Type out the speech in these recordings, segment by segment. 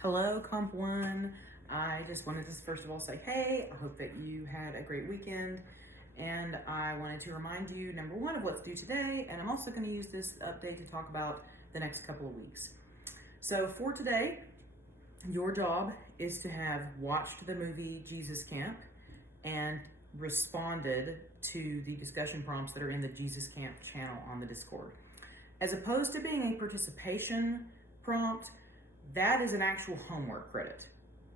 Hello, Comp One. I just wanted to first of all say, hey, I hope that you had a great weekend. And I wanted to remind you, number one, of what's due today. And I'm also going to use this update to talk about the next couple of weeks. So for today, your job is to have watched the movie Jesus Camp and responded to the discussion prompts that are in the Jesus Camp channel on the Discord. As opposed to being a participation prompt, that is an actual homework credit.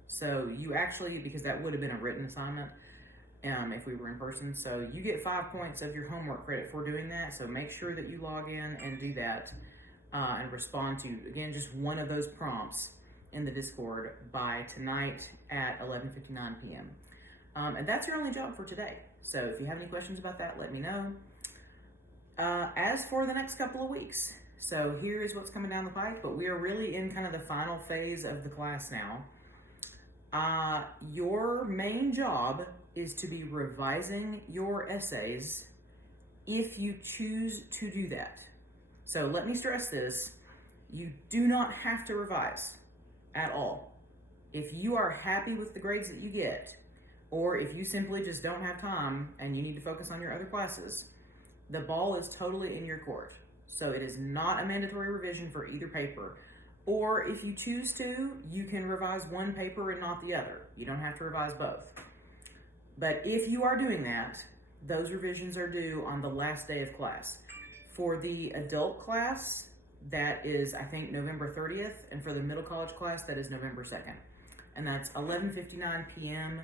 So you actually, because that would have been a written assignment if we were in person, so you get 5 points of your homework credit for doing that. So make sure that you log in and do that and respond to, again, just one of those prompts in the Discord by tonight at 11:59 p.m. And that's your only job for today. So if you have any questions about that, let me know. As for the next couple of weeks, so here is what's coming down the pike, but we are really in kind of the final phase of the class now. Your main job is to be revising your essays if you choose to do that. So let me stress this. You do not have to revise at all. If you are happy with the grades that you get, or if you simply just don't have time and you need to focus on your other classes, the ball is totally in your court. So it is not a mandatory revision for either paper. Or if you choose to, you can revise one paper and not the other. You don't have to revise both. But if you are doing that, those revisions are due on the last day of class. For the adult class, that is, I think, November 30th. And for the middle college class, that is November 2nd. And that's 11:59 p.m.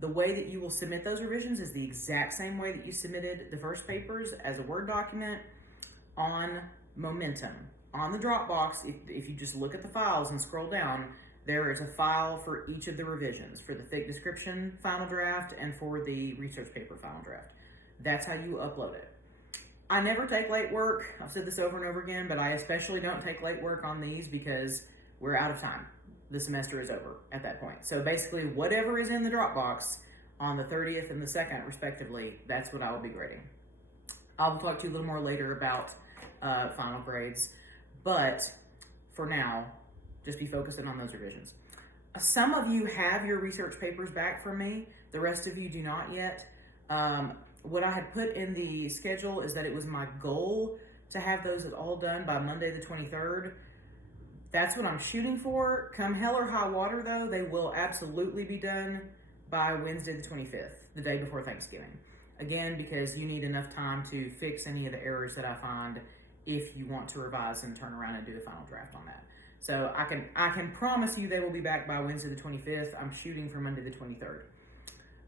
The way that you will submit those revisions is the exact same way that you submitted the first papers as a Word document on Momentum. On the Dropbox, if you just look at the files and scroll down, there is a file for each of the revisions, for the thick description final draft and for the research paper final draft. That's how you upload it. I never take late work. I've said this over and over again, but I especially don't take late work on these because we're out of time. The semester is over at that point. So basically, whatever is in the Dropbox on the 30th and the 2nd, respectively, that's what I will be grading. I'll talk to you a little more later about final grades, but for now, just be focusing on those revisions. Some of you have your research papers back from me. The rest of you do not yet. What I had put in the schedule is that it was my goal to have those all done by Monday the 23rd. That's what I'm shooting for. Come hell or high water, though, they will absolutely be done by Wednesday the 25th, the day before Thanksgiving. Again, because you need enough time to fix any of the errors that I find if you want to revise and turn around and do the final draft on that. So I can promise you they will be back by Wednesday the 25th. I'm shooting for Monday the 23rd.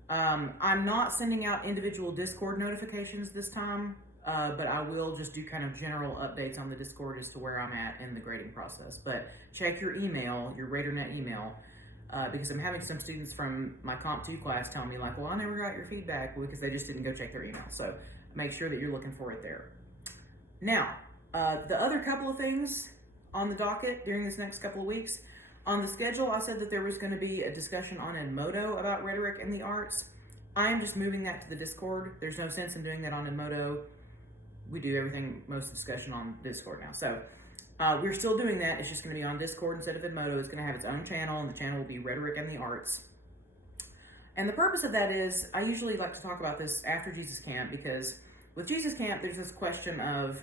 I'm not sending out individual Discord notifications this time, but I will just do kind of general updates on the Discord as to where I'm at in the grading process. But check your email, your RadarNet email, because I'm having some students from my Comp 2 class tell me like, well, I never got your feedback because they just didn't go check their email. So make sure that you're looking for it there. Now, the other couple of things on the docket during this next couple of weeks, on the schedule, I said that there was going to be a discussion on Edmodo about rhetoric and the arts. I am just moving that to the Discord. There's no sense in doing that on Edmodo. We do everything, most discussion on Discord now. So we're still doing that. It's just going to be on Discord instead of Edmodo. It's going to have its own channel, and the channel will be Rhetoric and the Arts. And the purpose of that is, I usually like to talk about this after Jesus Camp, because with Jesus Camp, there's this question of,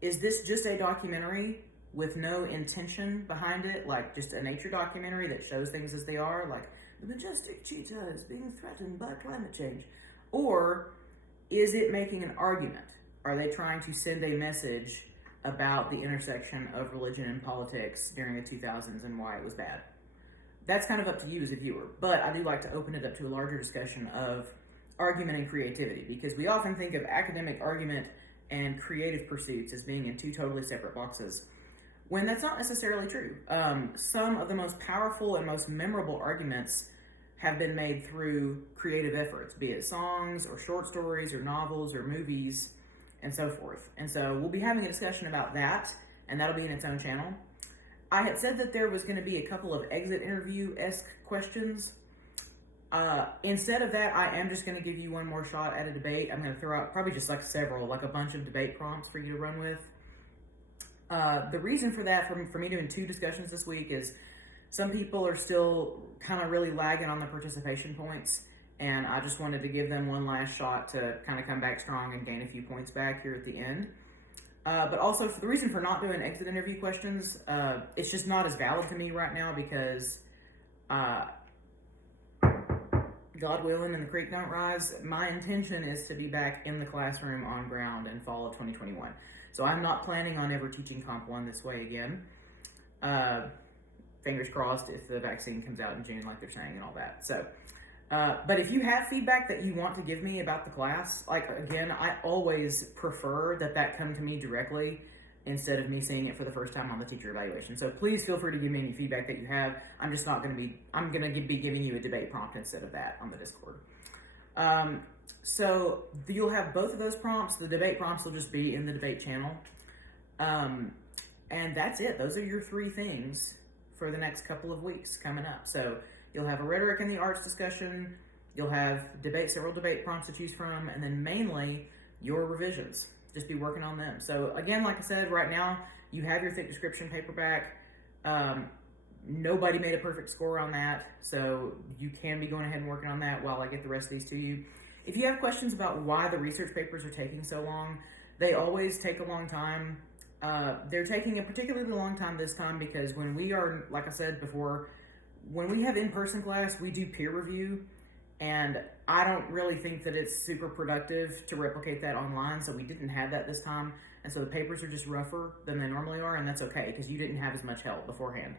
is this just a documentary with no intention behind it, like just a nature documentary that shows things as they are, like the majestic cheetah is being threatened by climate change? Or is it making an argument? Are they trying to send a message about the intersection of religion and politics during the 2000s and why it was bad? That's kind of up to you as a viewer, but I do like to open it up to a larger discussion of argument and creativity, because we often think of academic argument and creative pursuits as being in two totally separate boxes, when that's not necessarily true. Some of the most powerful and most memorable arguments have been made through creative efforts, be it songs or short stories or novels or movies and so forth. And so we'll be having a discussion about that, and that'll be in its own channel. I had said that there was going to be a couple of exit interview-esque questions. Instead of that, I am just going to give you one more shot at a debate. I'm going to throw out probably just like several, like a bunch of debate prompts for you to run with. The reason for that, for me doing two discussions this week, is some people are still kind of really lagging on the participation points, and I just wanted to give them one last shot to kind of come back strong and gain a few points back here at the end. But also, for the reason for not doing exit interview questions, it's just not as valid to me right now because God willing and the creek don't rise, my intention is to be back in the classroom on ground in fall of 2021. So I'm not planning on ever teaching Comp 1 this way again. Fingers crossed if the vaccine comes out in June like they're saying and all that. So, but if you have feedback that you want to give me about the class, like again, I always prefer that come to me directly instead of me seeing it for the first time on the teacher evaluation. So please feel free to give me any feedback that you have. I'm just not going to be, I'm going to be giving you a debate prompt instead of that on the Discord. So you'll have both of those prompts. The debate prompts will just be in the debate channel. And that's it. Those are your 3 things for the next couple of weeks coming up. So you'll have a rhetoric and the arts discussion. You'll have several debate prompts to choose from, and then mainly your revisions. Just be working on them. So again, like I said, right now you have your thick description paperback. Nobody made a perfect score on that, so you can be going ahead and working on that while I get the rest of these to you. If you have questions about why the research papers are taking so long, they always take a long time. They're taking a particularly long time this time because when we are, like I said before, when we have in-person class, we do peer review, and I don't really think that it's super productive to replicate that online, so we didn't have that this time, and so the papers are just rougher than they normally are, and that's okay, because you didn't have as much help beforehand.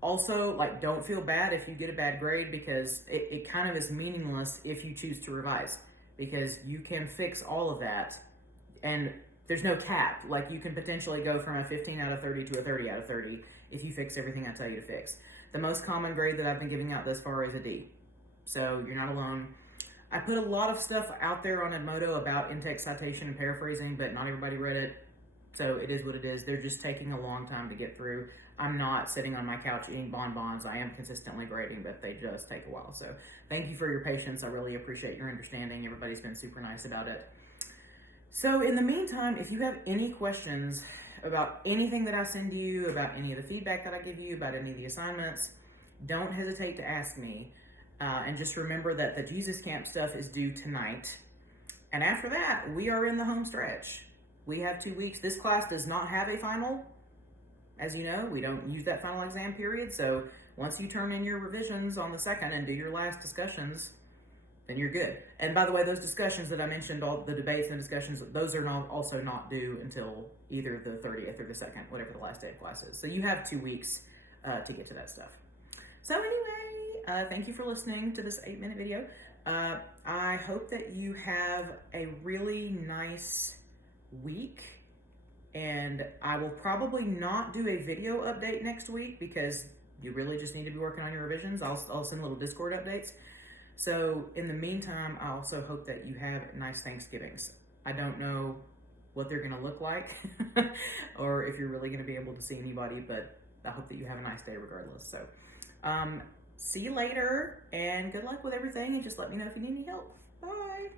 Also, like, don't feel bad if you get a bad grade, because it kind of is meaningless if you choose to revise, because you can fix all of that, and there's no cap. Like, you can potentially go from a 15 out of 30 to a 30 out of 30 if you fix everything I tell you to fix. The most common grade that I've been giving out thus far is a D. So you're not alone. I put a lot of stuff out there on Edmodo about in-text citation and paraphrasing, but not everybody read it. So it is what it is. They're just taking a long time to get through. I'm not sitting on my couch eating bonbons. I am consistently grading, but they just take a while. So thank you for your patience. I really appreciate your understanding. Everybody's been super nice about it. So in the meantime, if you have any questions about anything that I send you, about any of the feedback that I give you, about any of the assignments, don't hesitate to ask me. And just remember that the Jesus Camp stuff is due tonight. And after that, we are in the home stretch. We have 2 weeks. This class does not have a final. As you know, we don't use that final exam period. So once you turn in your revisions on the 2nd and do your last discussions, then you're good. And by the way, those discussions that I mentioned, all the debates and discussions, those are also not due until either the 30th or the 2nd, whatever the last day of class is. So you have 2 weeks to get to that stuff. So anyway, thank you for listening to this 8-minute video. I hope that you have a really nice week, and I will probably not do a video update next week because you really just need to be working on your revisions. I'll send little Discord updates. So in the meantime, I also hope that you have nice Thanksgivings. I don't know what they're gonna look like or if you're really gonna be able to see anybody, but I hope that you have a nice day regardless. So see you later, and good luck with everything, and just let me know if you need any help. Bye.